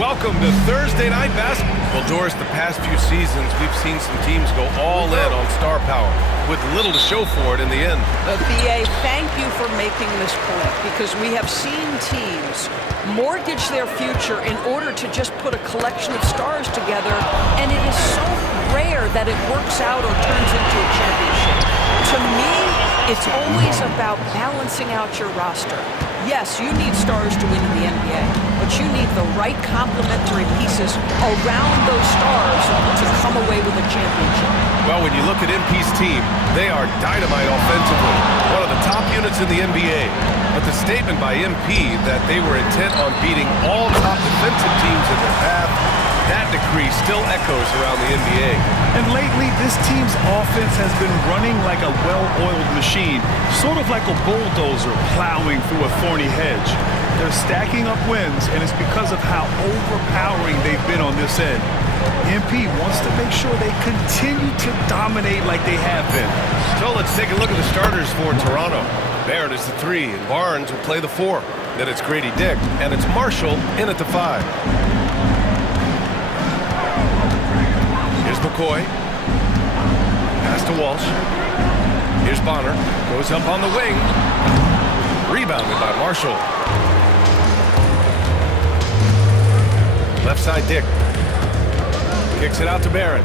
Welcome to Thursday Night Basketball. Well, Doris, the past few seasons, we've seen some teams go all in on star power with little to show for it in the end. BA, thank you for making this point, because we have seen teams mortgage their future in order to just put a collection of stars together, and it is so rare that it works out or turns into a championship. To me, it's always about balancing out your roster. Yes, you need stars to win in the NBA, but you need the right complementary pieces around those stars to come away with a championship. Well, when you look at MP's team, they are dynamite offensively, one of the top units in the NBA. But the statement by MP that they were intent on beating all top defensive teams in their path, that decree still echoes around the NBA. And lately, this team's offense has been running like a well-oiled machine, sort of like a bulldozer plowing through a thorny hedge. They're stacking up wins, and it's because of how overpowering they've been on this end. MP wants to make sure they continue to dominate like they have been. So let's take a look at the starters for Toronto. Barrett is the 3, and Barnes will play the 4. Then it's Grady Dick, and it's Marshall in at the 5. Here's McCoy. Pass to Walsh. Here's Bonner. Goes up on the wing. Rebounded by Marshall. Left side Dick. Kicks it out to Barrett.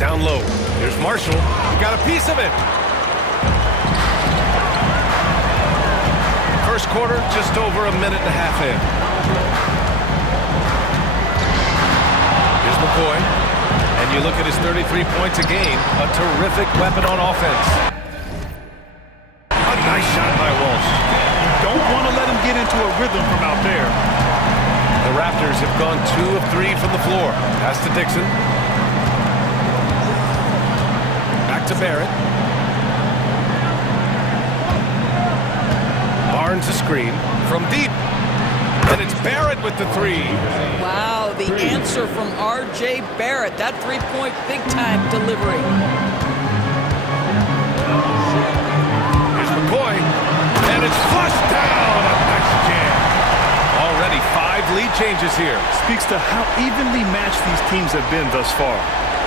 Down low. Here's Marshall. He got a piece of it. First quarter, just over a minute and a half in. Here's McCoy. And you look at his 33 points a game, a terrific weapon on offense. A nice shot by Walsh. Don't want to let him get into a rhythm from out there. The Raptors have gone 2 of 3 from the floor. Pass to Dixon. Back to Barrett. Barnes a screen from deep. And it's Barrett with the 3. Wow, the answer from R.J. Barrett. That three-point big-time delivery. Here's McCoy. And it's flushed down. A nice jam. Already 5 lead changes here. Speaks to how evenly matched these teams have been thus far.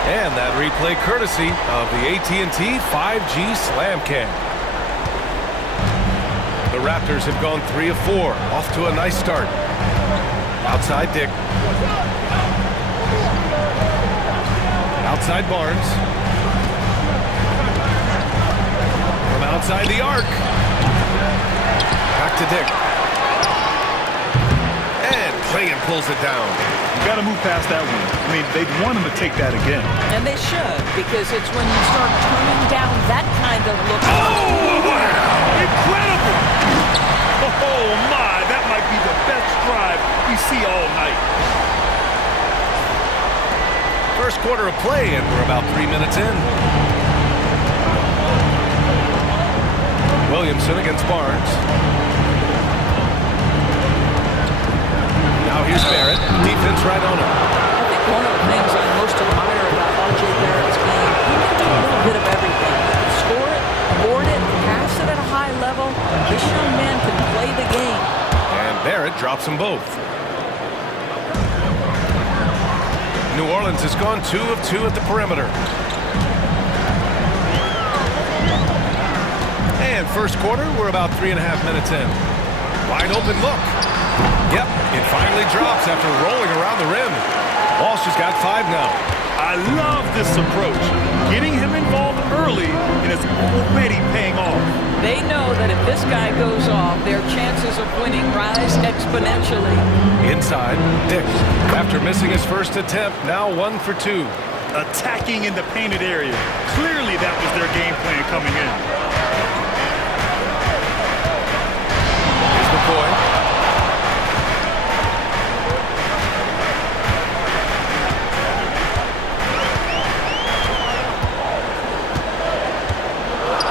And that replay courtesy of the AT&T 5G Slam Cam. The Raptors have gone 3 of 4, off to a nice start. Outside Dick. Outside Barnes. From outside the arc. Back to Dick. And Clayton pulls it down. You got to move past that one. I mean, they'd want him to take that again. And they should, because it's when you start turning down that kind of look. Oh, wow! Incredible! Oh, my, that might be the best drive we see all night. First quarter of play, and we're about 3 minutes in. Williamson against Barnes. Now here's Barrett. Defense right on him. I think one of the things I most admire about R.J. Barrett's game, he can do a little bit of everything. Score it, board it, pass it at a high level. This young man can play the game. And Barrett drops them both. New Orleans has gone 2 of 2 at the perimeter. And first quarter, we're about 3.5 minutes in. Wide open look. Yep, it finally drops after rolling around the rim. Walsh has got 5 now. I love this approach. Getting him involved early, and it's already paying off. They know that if this guy goes off, their chances of winning rise exponentially. Inside, Dick. After missing his first attempt, now 1 for 2. Attacking in the painted area. Clearly that was their game plan coming in. Here's McCoy.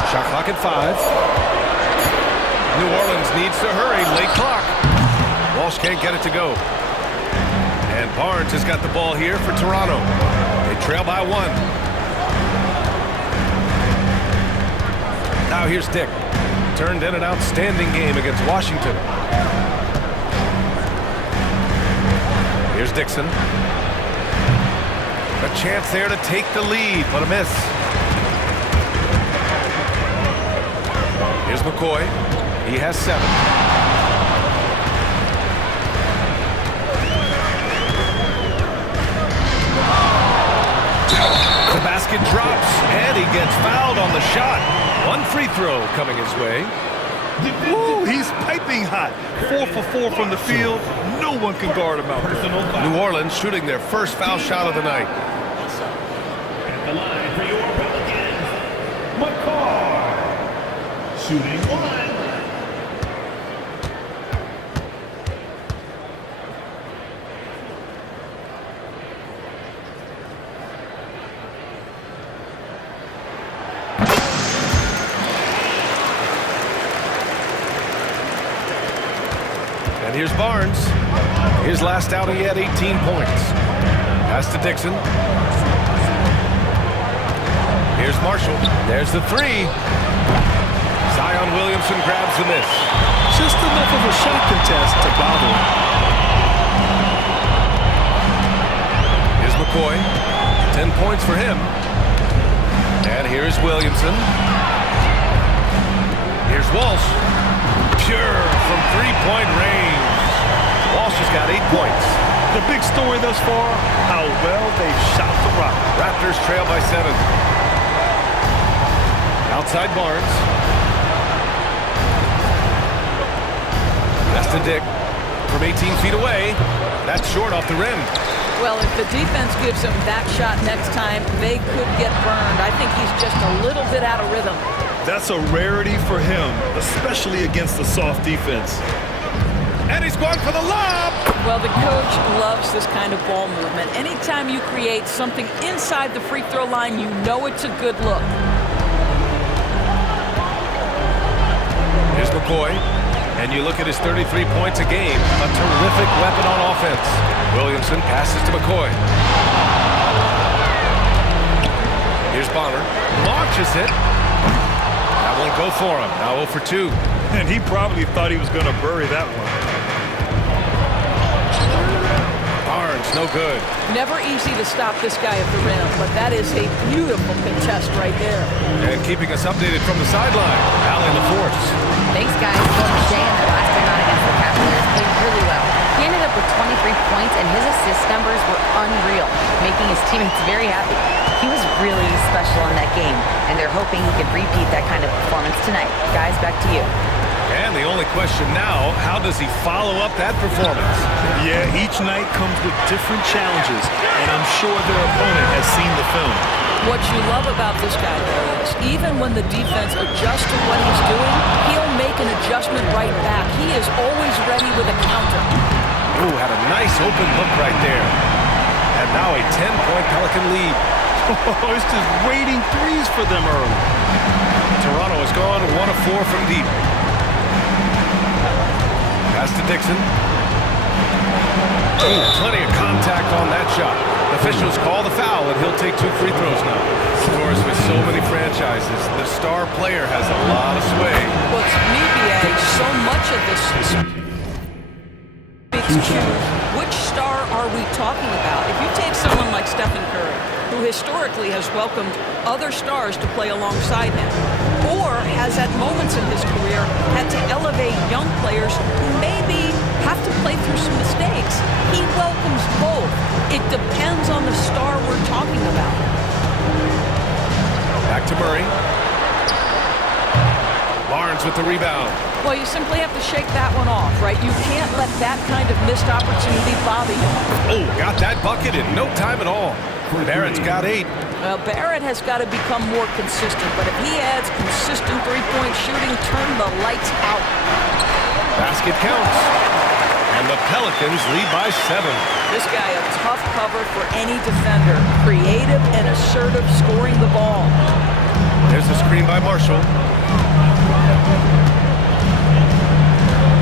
Shot clock at 5. New Orleans needs to hurry. Late clock. Walsh can't get it to go. And Barnes has got the ball here for Toronto. They trail by 1. Now here's Dick. Turned in an outstanding game against Washington. Here's Dixon. A chance there to take the lead, but a miss. Here's McCoy. He has 7. The basket drops, and he gets fouled on the shot. 1 free throw coming his way. Woo, he's piping hot. 4 for 4 from the field. No one can guard him out there. New Orleans shooting their first foul shot of the night. At the line for your Pelicans, McCoy. Shooting 1. And here's Barnes. His last outing, he had 18 points. Pass to Dixon. Here's Marshall. There's the 3. Zion Williamson grabs the miss. Just enough of a shot contest to bother him. Here's McCoy. 10 points for him. And here's Williamson. Here's Walsh. Pure from 3-point range. Walsh has got 8 points. The big story thus far, how well they shot the rock. Raptors trail by 7. Outside Barnes. That's to Dick. From 18 feet away. That's short off the rim. Well, if the defense gives him that shot next time, they could get burned. I think he's just a little bit out of rhythm. That's a rarity for him, especially against a soft defense. And he's going for the lob. Well, the coach loves this kind of ball movement. Anytime you create something inside the free throw line, you know it's a good look. Here's McCoy. And you look at his 33 points a game, a terrific weapon on offense. Williamson passes to McCoy. Here's Bonner. Launches it. That won't go for him. Now 0 for 2. And he probably thought he was going to bury that one. Barnes, no good. Never easy to stop this guy at the rim, but that is a beautiful contest right there. And keeping us updated from the sideline, Allie LaForce. Thanks, guys. Well, Shea in their last game out against the Cavaliers played really well. He ended up with 23 points, and his assist numbers were unreal, making his teammates very happy. He was really special in that game, and they're hoping he could repeat that kind of performance tonight. Guys, back to you. And the only question now, how does he follow up that performance? Yeah, each night comes with different challenges, and I'm sure their opponent has seen the film. What you love about this guy, though, is even when the defense adjusts to what he's doing, he'll make an adjustment right back. He is always ready with a counter. Ooh, had a nice open look right there. And now a 10-point Pelican lead. It's just waiting threes for them early. Toronto has gone 1 of 4 from deep. Pass to Dixon. Ooh, plenty of contact on that shot. Officials call the foul, and he'll take 2 free throws now. Of course, with so many franchises, the star player has a lot of sway. Well, to me, BA, so much of this speaks to which star are we talking about? If you take someone like Stephen Curry, who historically has welcomed other stars to play alongside him, or has at moments in his career had to elevate young players who maybe have to play through some mistakes, he welcomes both. It depends on the star we're talking about. Back to Murray. Barnes with the rebound. Well, you simply have to shake that one off, right? You can't let that kind of missed opportunity bother you. Oh, got that bucket in no time at all. Barrett's got 8. Well, Barrett has got to become more consistent, but if he adds consistent three-point shooting, turn the lights out. Basket counts. And the Pelicans lead by 7. This guy a tough cover for any defender. Creative and assertive scoring the ball. There's the screen by Marshall.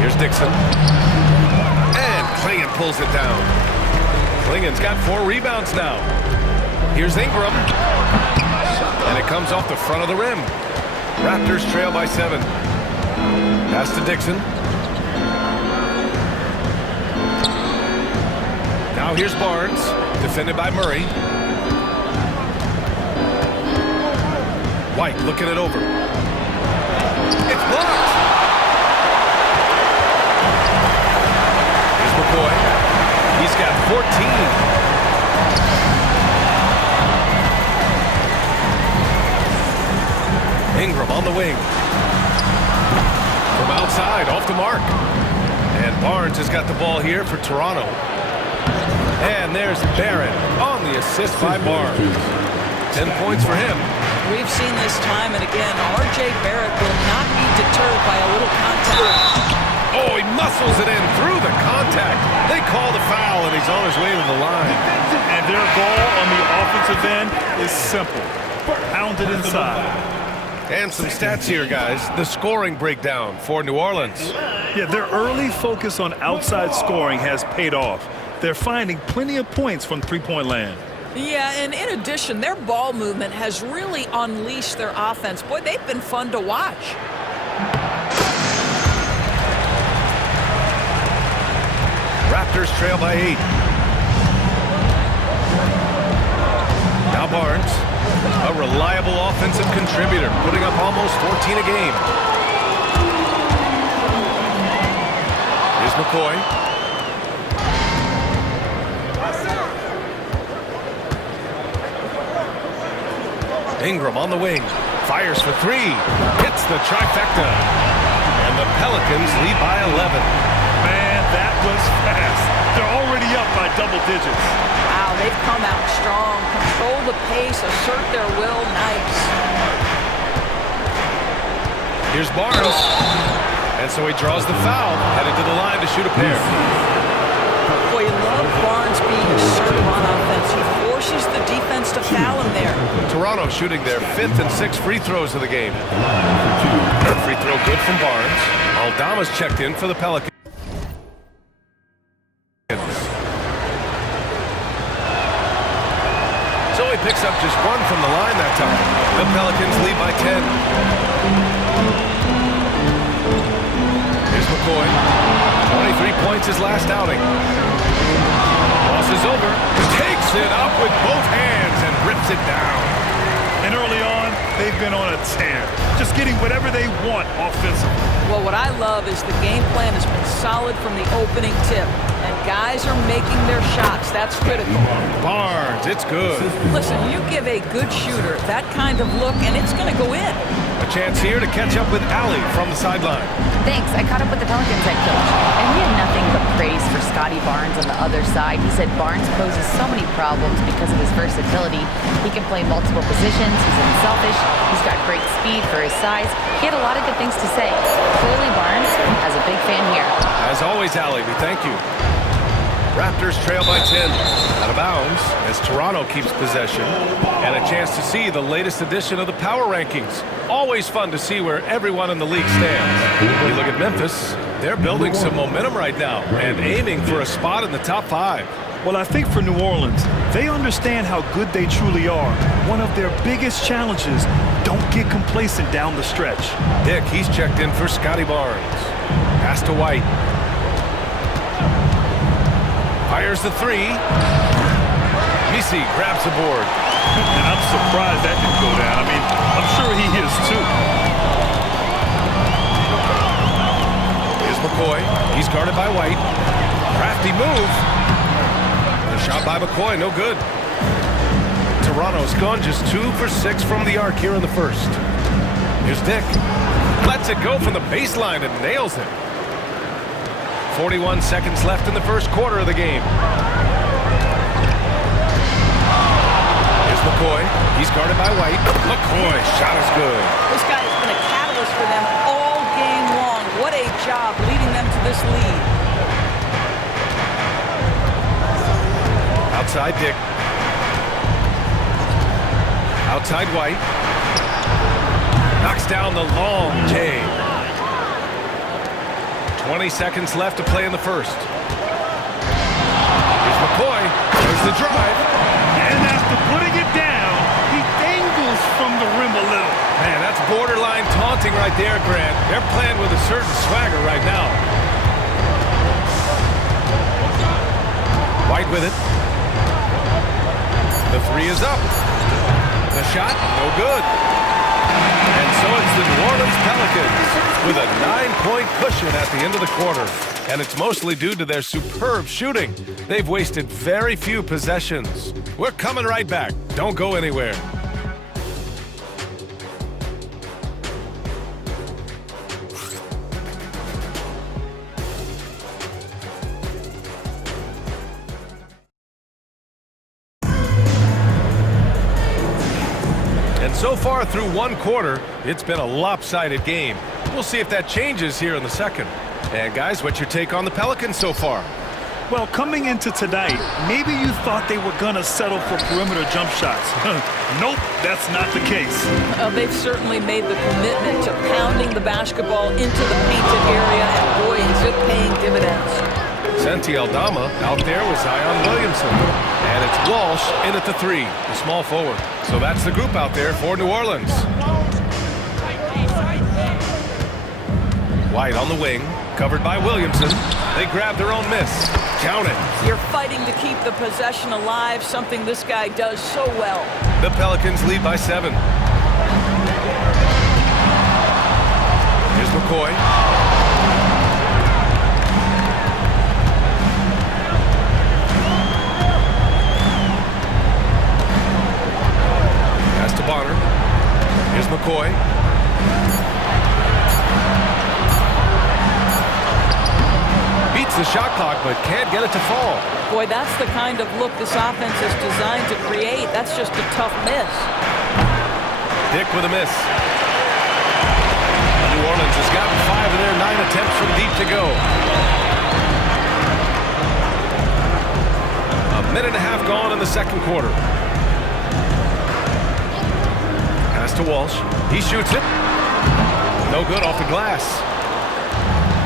Here's Dixon. And Klingon pulls it down. Klingon's got 4 rebounds now. Here's Ingram. And it comes off the front of the rim. Raptors trail by 7. Pass to Dixon. Now here's Barnes, defended by Murray. White looking it over. It's blocked. Here's McCoy. He's got 14. Ingram on the wing. From outside, off the mark. And Barnes has got the ball here for Toronto. And there's Barrett on the assist by Barnes. 10 points for him. We've seen this time and again. R.J. Barrett will not be deterred by a little contact. Oh, he muscles it in through the contact. They call the foul, and he's on his way to the line. And their goal on the offensive end is simple. Pound it inside. And some stats here, guys. The scoring breakdown for New Orleans. Yeah, their early focus on outside scoring has paid off. They're finding plenty of points from three-point land. Yeah, and in addition, their ball movement has really unleashed their offense. Boy, they've been fun to watch. Raptors trail by 8. Now Barnes, a reliable offensive contributor, putting up almost 14 a game. Here's McCoy. Ingram on the wing, fires for 3, hits the trifecta, and the Pelicans lead by 11. Man, that was fast. They're already up by double digits. Wow, they've come out strong, control the pace, assert their will. Nice. Here's Barnes, and so he draws the foul, headed to the line to shoot a pair. Boy, you love Barnes being assertive on offense. He forces the defense to foul him there. Toronto shooting their 5th and 6th free throws of the game. Free throw good from Barnes. Aldama's checked in for the Pelicans. So he picks up just 1 from the line that time. The Pelicans lead by 10. Here's McCoy. 23 points his last outing. Cross is over. Takes it up with both hands and rips it down. And early on, they've been on a tear. Just getting whatever they want offensively. Well, what I love is the game plan has been solid from the opening tip. And guys are making their shots. That's critical. Barnes, it's good. Listen, you give a good shooter that kind of look, and it's going to go in. A chance here to catch up with Allie from the sideline. Thanks. I caught up with the Pelicans head coach, and he had nothing but praise for Scotty Barnes on the other side. He said Barnes poses so many problems because of his versatility. He can play multiple positions. He's unselfish. He's got great speed for his size. He had a lot of good things to say. Clearly, Barnes has a big fan here. As always, Allie, we thank you. Raptors trail by 10. Out of bounds as Toronto keeps possession. And a chance to see the latest edition of the power rankings. Always fun to see where everyone in the league stands. You look at Memphis, they're building some momentum right now and aiming for a spot in the top 5. Well, I think for New Orleans, they understand how good they truly are. One of their biggest challenges, don't get complacent down the stretch. Dick, he's checked in for Scotty Barnes. Pass to White. Fires the 3. Misi grabs the board. And I'm surprised that didn't go down. I mean, I'm sure he is too. Here's McCoy. He's guarded by White. Crafty move. The shot by McCoy, no good. Toronto's gone just 2 for 6 from the arc here in the first. Here's Dick. Lets it go from the baseline and nails it. 41 seconds left in the first quarter of the game. Here's McCoy. He's guarded by White. McCoy, shot is good. This guy has been a catalyst for them all game long. What a job leading them to this lead. Outside Dick. Outside White. Knocks down the long J. 20 seconds left to play in the first. Here's McCoy. There's the drive. And after putting it down, he dangles from the rim a little. Man, that's borderline taunting right there, Grant. They're playing with a certain swagger right now. White with it. The three is up. The shot, no good. And so it's the New Orleans Pelicans with a 9-point cushion at the end of the quarter. And it's mostly due to their superb shooting. They've wasted very few possessions. We're coming right back. Don't go anywhere. And so far through one quarter, it's been a lopsided game. We'll see if that changes here in the second. And guys, what's your take on the Pelicans so far? Well, coming into tonight, maybe you thought they were going to settle for perimeter jump shots. Nope, that's not the case. They've certainly made the commitment to pounding the basketball into the painted area, and boy, is it paying dividends. Santi Aldama out there with Zion Williamson. And it's Walsh in at the three, the small forward. So that's the group out there for New Orleans. White on the wing, covered by Williamson. They grab their own miss. Count it. You're fighting to keep the possession alive, something this guy does so well. The Pelicans lead by 7. Here's McCoy. Pass to Bonner. Here's McCoy. Beats the shot clock, but can't get it to fall. Boy, that's the kind of look this offense is designed to create. That's just a tough miss. Dick with a miss. New Orleans has gotten 5 of their 9 attempts from deep to go. A minute and a half gone in the second quarter. Pass to Walsh. He shoots it. No good off the glass.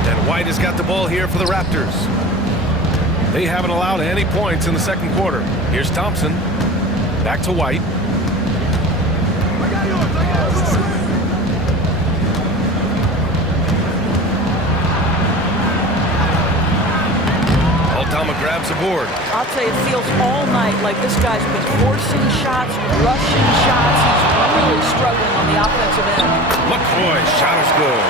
And White has got the ball here for the Raptors. They haven't allowed any points in the second quarter. Here's Thompson. Back to White. Aldama grabs the board. I'll tell you, it feels all night like this guy's been forcing shots, rushing shots. He's really struggling on the offensive end. McCoy's shot is good.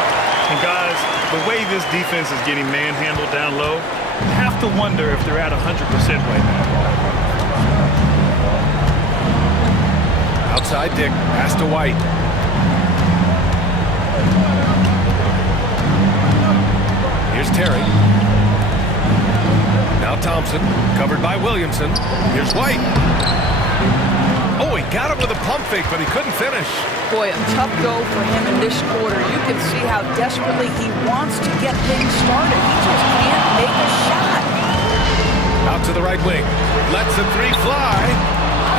And guys, the way this defense is getting manhandled down low, you have to wonder if they're at 100% right now. Outside Dick, pass to White. Here's Terry. Now Thompson, covered by Williamson. Here's White. Oh, he got him with a pump fake, but he couldn't finish. Boy, a tough go for him in this quarter. You can see how desperately he wants to get things started. He just can't make a shot. Out to the right wing. Lets the three fly.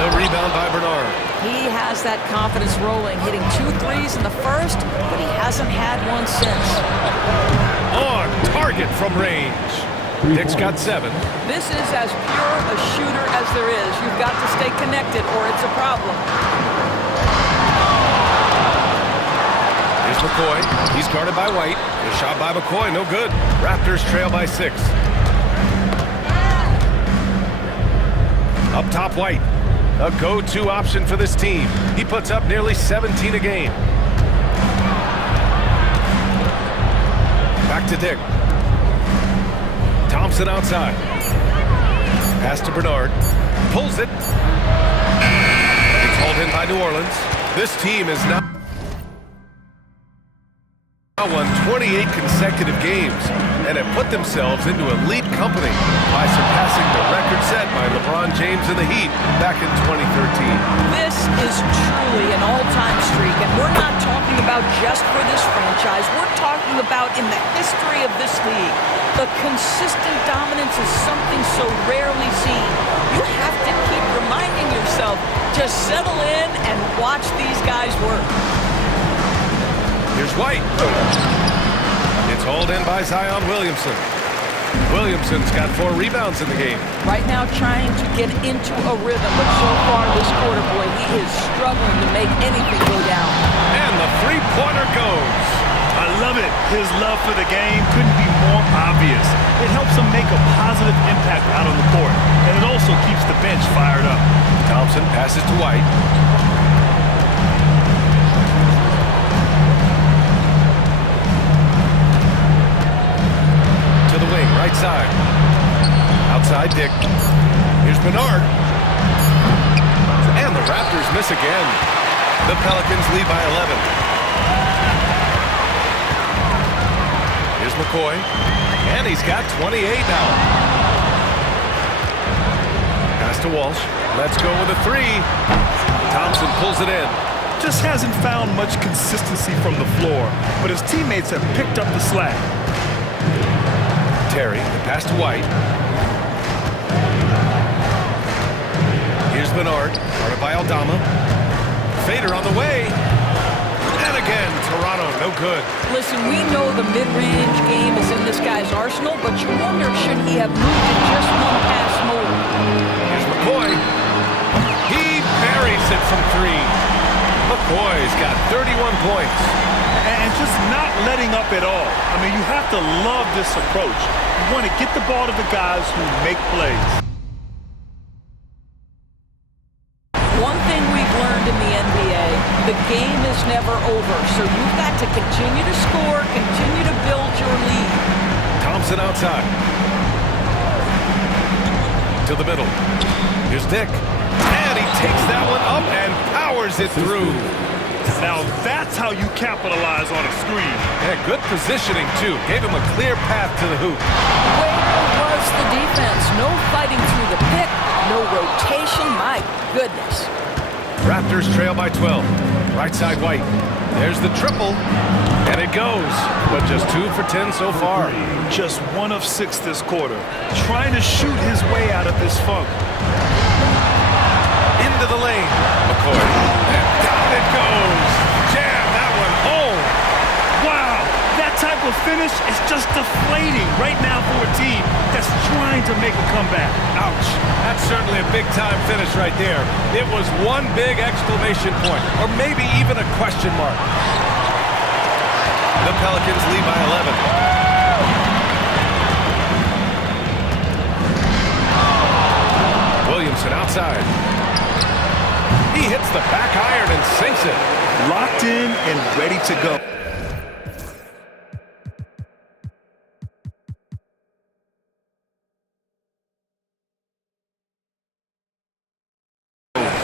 The rebound by Bernard. He has that confidence rolling, hitting 2 threes in the first, but he hasn't had one since. On target from range. Dick's got 7. This is as pure a shooter as there is. You've got to stay connected or it's a problem. Here's McCoy. He's guarded by White. The shot by McCoy, no good. Raptors trail by 6. Up top, White. A go-to option for this team. He puts up nearly 17 a game. Back to Dick. Thompson outside. Pass to Bernard. Pulls it. It's hauled in by New Orleans. This team is now won 28 consecutive games and have put themselves into elite company by surpassing the record set by LeBron James and the Heat back in 2013. This is truly an all-time streak, and we're not talking about just for this franchise. We're talking about in the history of this league. The consistent dominance is something so rarely seen. You have to keep reminding yourself, just settle in and watch these guys work. Here's White. It's hauled in by Zion Williamson. Williamson's got 4 rebounds in the game. Right now trying to get into a rhythm, but so far this quarter, boy, he is struggling to make anything go down. And the three-pointer goes. I love it. His love for the game couldn't be more obvious. It helps them make a positive impact out on the court, and it also keeps the bench fired up. Thompson passes to White. To the wing, right side. Outside Dick. Here's Bernard. And the Raptors miss again. The Pelicans lead by 11. Here's McCoy. And he's got 28 now. Pass to Walsh. Let's go with a three. Thompson pulls it in. Just hasn't found much consistency from the floor, but his teammates have picked up the slack. Terry, the pass to White. Here's Bernard, guarded by Aldama. Fader on the way. And again, Toronto, no good. Listen, we know the mid-range game is in this guy's arsenal, but you wonder, should he have moved it just one pass more? Here's McCoy. He buries it from three. McCoy's got 31 points. And just not letting up at all. I mean, you have to love this approach. You want to get the ball to the guys who make plays. One thing we've learned in the NBA, the game is never over, so you've got to continue to score, continue to build your lead. Thompson outside. To the middle. Here's Dick. And he takes that one up and powers it through. Now that's how you capitalize on a screen. Yeah, good positioning, too. Gave him a clear path to the hoop. Where was the defense? No fighting through the pick, no rotation. My goodness. Raptors trail by 12. Right side White. There's the triple. And it goes. But just 2 for 10 so far. Just 1 of 6 this quarter. Trying to shoot his way out of this funk. Into the lane. McCoy. And down it goes. Jam that one home. Wow, that type of finish is just deflating right now for a team that's trying to make a comeback. Ouch. That's certainly a big-time finish right there. It was one big exclamation point, or maybe even a question mark. The Pelicans lead by 11. Williamson outside. He hits the back iron and sinks it. Locked in and ready to go.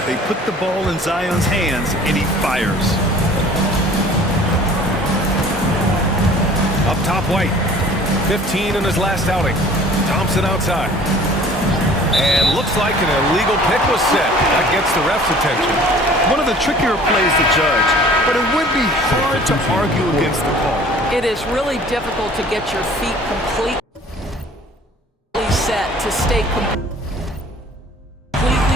They put the ball in Zion's hands and he fires. Up top White. 15 in his last outing. Thompson outside. And looks like an illegal pick was set. That gets the ref's attention. One of the trickier plays to judge, but it would be hard to argue against the call. It is really difficult to get your feet completely set, to stay completely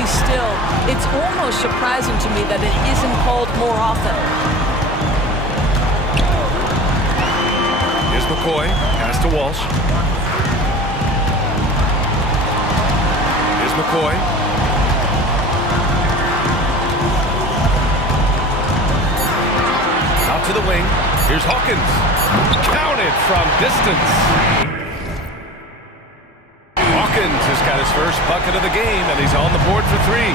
still. It's almost surprising to me that it isn't called more often. Here's McCoy. Pass to Walsh. McCoy. Out to the wing. Here's Hawkins. Counted from distance. Hawkins has got his first bucket of the game, and he's on the board for 3.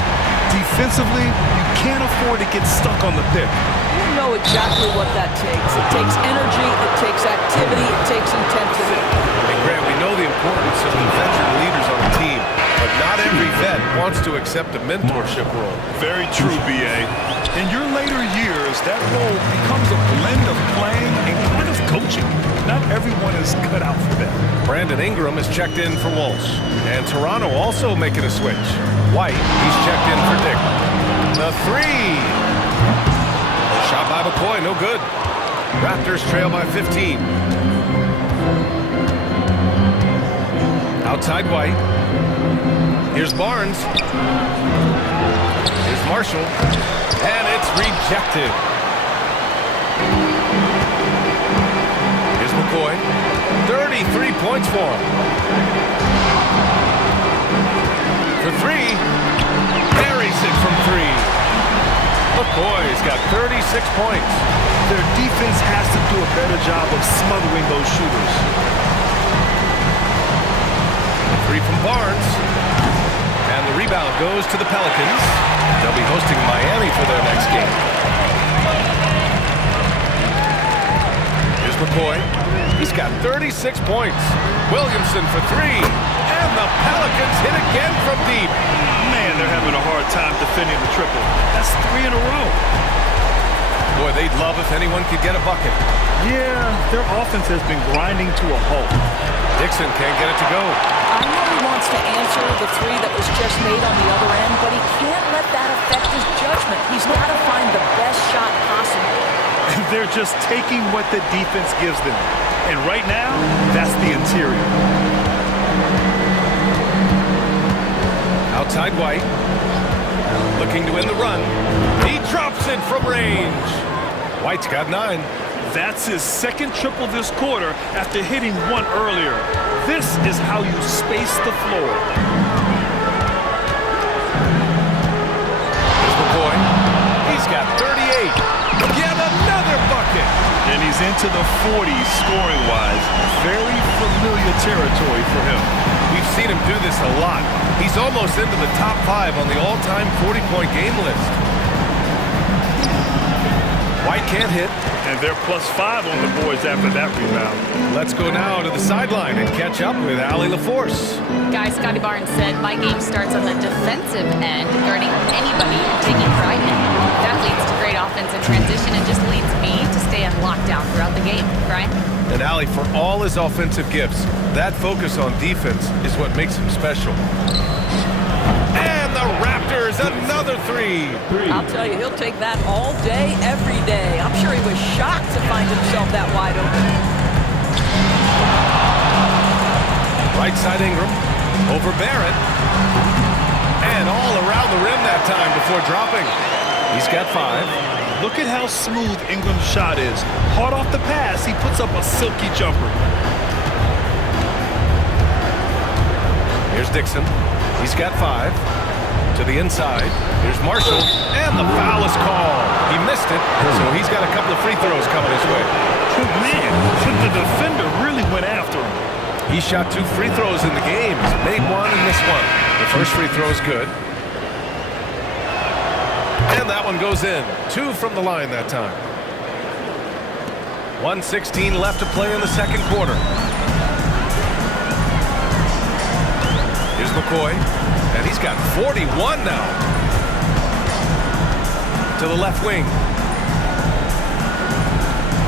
Defensively, you can't afford to get stuck on the pick. You know exactly what that takes. It takes energy, it takes activity, it takes intensity. And Grant, we know the importance of the veteran leaders on the team. But not every vet wants to accept a mentorship role. Very true, B.A. In your later years, that role becomes a blend of playing and kind of coaching. Not everyone is cut out for that. Brandon Ingram is checked in for Walsh. And Toronto also making a switch. White, he's checked in for Dick. The 3. Shot by McCoy, no good. Raptors trail by 15. Outside White. Here's Barnes. Here's Marshall. And it's rejected. Here's McCoy. 33 points for him. For 3. Buries it from 3. McCoy's got 36 points. Their defense has to do a better job of smothering those shooters. Three from Barnes. And the rebound goes to the Pelicans. They'll be hosting Miami for their next game. Here's McCoy. He's got 36 points. Williamson for three. And the Pelicans hit again from deep. Man, they're having a hard time defending the triple. That's 3 in a row. Boy, they'd love if anyone could get a bucket. Yeah, their offense has been grinding to a halt. Dixon can't get it to go. I know he wants to answer the three that was just made on the other end, but he can't let that affect his judgment. He's got to find the best shot possible. And they're just taking what the defense gives them. And right now, that's the interior. Outside White. Looking to end the run. He drops it from range. White's got 9. That's his second triple this quarter after hitting one earlier. This is how you space the floor. Here's McCoy. He's got 38. Yet another bucket. And he's into the 40s scoring-wise. Very familiar territory for him. We've seen him do this a lot. He's almost into the top 5 on the all-time 40-point game list. White can't hit. And they're +5 on the boards after that rebound. Let's go now to the sideline and catch up with Allie LaForce. Guys, Scotty Barnes said, my game starts on the defensive end, guarding anybody and taking pride in it. That leads to great offense in transition and just leads me to stay on lockdown throughout the game. Brian? And Allie, for all his offensive gifts, that focus on defense is what makes him special. And the Raptors, another 3. I'll tell you, he'll take that all day, every day. I'm sure he was shocked to find himself that wide open. Right side Ingram, over Barrett. And all around the rim that time before dropping. He's got 5. Look at how smooth Ingram's shot is. Hard off the pass, he puts up a silky jumper. Here's Dixon. He's got 5. To the inside. Here's Marshall. And the foul is called. He missed it, so he's got a couple of free throws coming his way. Man, the defender really went after him. He shot 2 free throws in the game. He's made 1 and missed 1. The first free throw is good. And that one goes in. 2 from the line that time. 1:16 left to play in the second quarter. Here's McCoy. And he's got 41 now. To the left wing.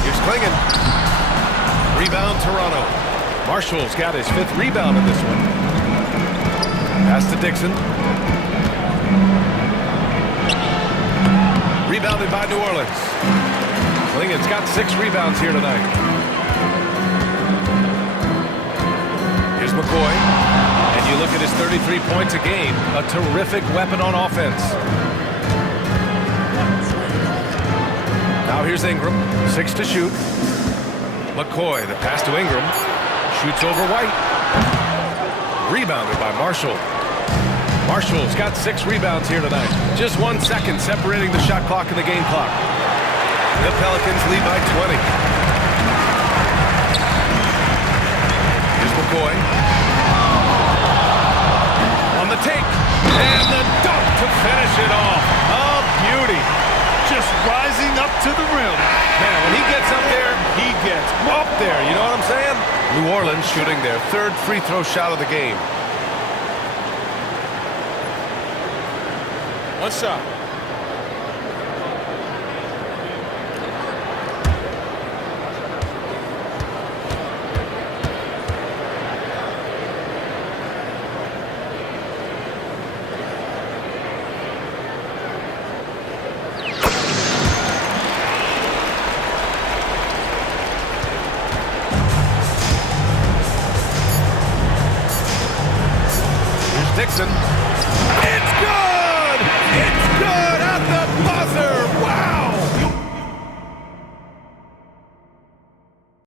Here's Klingon. Rebound Toronto. Marshall's got his 5th rebound in this one. Pass to Dixon. Rebounded by New Orleans. Klingon's got 6 rebounds here tonight. Here's McCoy. And you look at his 33 points a game. A terrific weapon on offense. Now here's Ingram. 6 to shoot. McCoy, the pass to Ingram. Shoots over White. Rebounded by Marshall. Marshall's got 6 rebounds here tonight. Just 1 second separating the shot clock and the game clock. The Pelicans lead by 20. Here's McCoy. On the take. And the dunk to finish it off. A beauty. Just rising up to the rim. Man, when he gets up there, he gets up there. You know what I'm saying? New Orleans shooting their 3rd free throw shot of the game. One shot. Dixon.